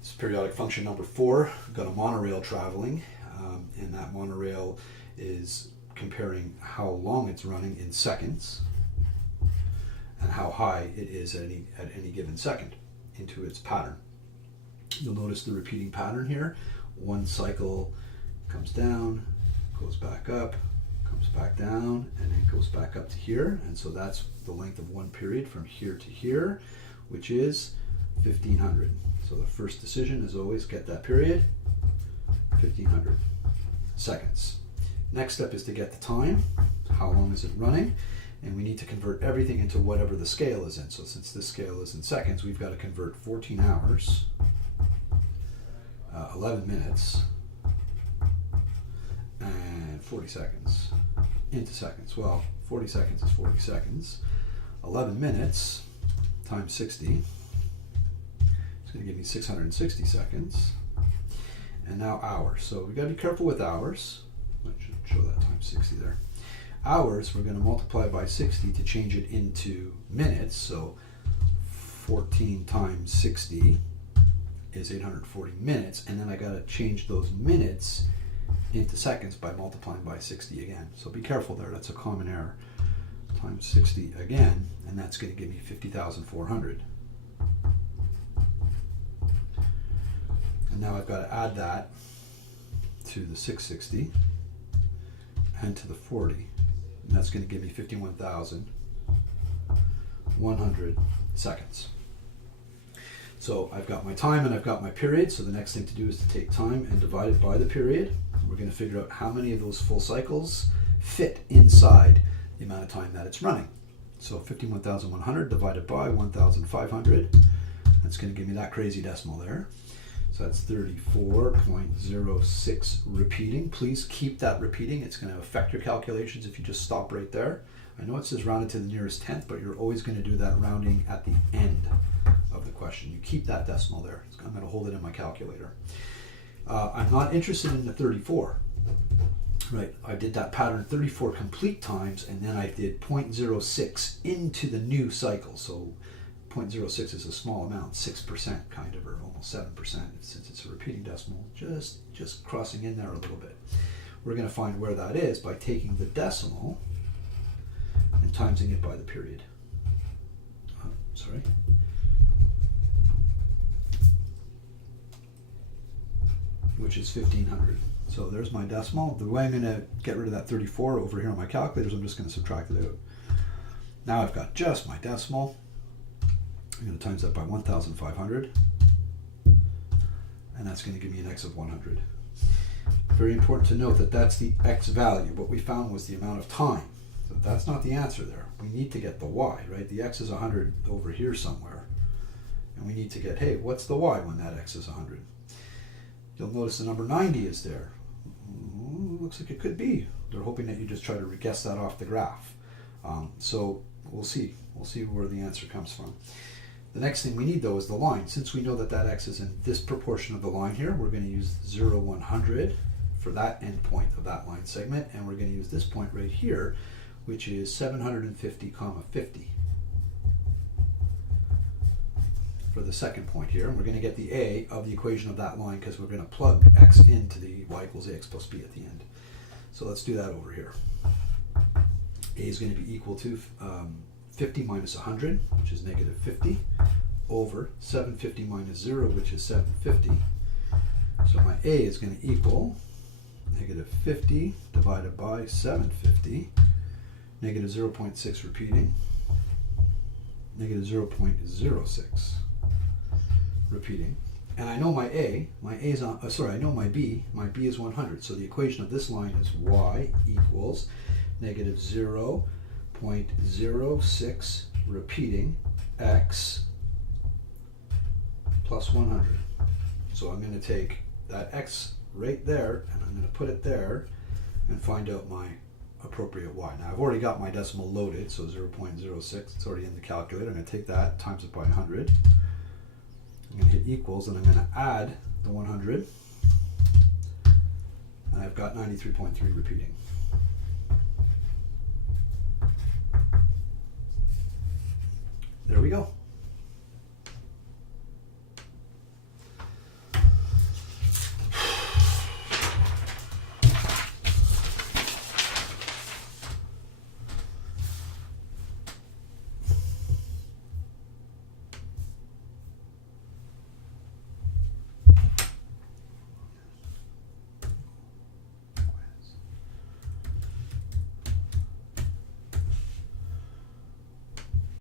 It's periodic function number 4. We've got a monorail traveling, and that monorail is comparing how long it's running in seconds and how high it is at any given second into its pattern. You'll notice the repeating pattern here. One cycle comes down, goes back up, comes back down, and then goes back up to here. And so that's the length of one period from here to here, which is 1500. So the first decision is always get that period, 1500 seconds. Next step is to get the time. How long is it running? And we need to convert everything into whatever the scale is in. So since this scale is in seconds, we've got to convert 14 hours, 11 minutes, and 40 seconds into seconds. Well, 40 seconds is 40 seconds. 11 minutes times 60 is going to give me 660 seconds. And now hours. So we've got to be careful with hours. I should show that times 60 there. Hours, we're going to multiply by 60 to change it into minutes. So 14 times 60 is 840 minutes. And then I got to change those minutes into seconds by multiplying by 60 again. So be careful there. That's a common error. Times 60 again, and that's going to give me 50,400. And now I've got to add that to the 660 and to the 40. And that's going to give me 51,100 seconds. So I've got my time and I've got my period. So the next thing to do is to take time and divide it by the period. We're going to figure out how many of those full cycles fit inside the amount of time that it's running. So 51,100 divided by 1,500. That's going to give me that crazy decimal there. So that's 34.06 repeating. Please keep that repeating. It's going to affect your calculations if you just stop right there. I know it says rounded to the nearest tenth, but you're always going to do that rounding at the end of the question. You keep that decimal there. I'm going to hold it in my calculator. I'm not interested in the 34. Right, I did that pattern 34 complete times, and then I did 0.06 into the new cycle. So 0.06 is a small amount, 6% kind of, or almost 7%, since it's a repeating decimal, just crossing in there a little bit. We're going to find where that is by taking the decimal and timesing it by the period. Which is 1500. So there's my decimal. The way I'm going to get rid of that 34 over here on my calculators, I'm just going to subtract it out. Now I've got just my decimal. I'm going to times that by 1,500. And that's going to give me an x of 100. Very important to note that that's the x value. What we found was the amount of time. So that's not the answer there. We need to get the y, right? The x is 100 over here somewhere. And we need to get, hey, what's the y when that x is 100? You'll notice the number 90 is there. Looks like it could be. They're hoping that you just try to guess that off the graph. So we'll see. We'll see where the answer comes from. The next thing we need, though, is the line. Since we know that that x is in this proportion of the line here, we're going to use 0, 100 for that end point of that line segment, and we're going to use this point right here, which is 750, 50. For the second point here, and we're going to get the a of the equation of that line because we're going to plug x into the y equals ax plus b at the end. So let's do that over here. A is going to be equal to 50 minus 100, which is negative 50, over 750 minus 0, which is 750. So my a is going to equal negative 50 divided by 750, negative 0.6 repeating, negative 0.06. repeating. And I know my A is on, I know my B is 100. So the equation of this line is y equals negative 0.06 repeating x plus 100. So I'm going to take that x right there and I'm going to put it there and find out my appropriate y. Now I've already got my decimal loaded, so 0.06, it's already in the calculator. I'm going to take that, times it by 100. I'm going to hit equals, and I'm going to add the 100, and I've got 93.3 repeating. There we go.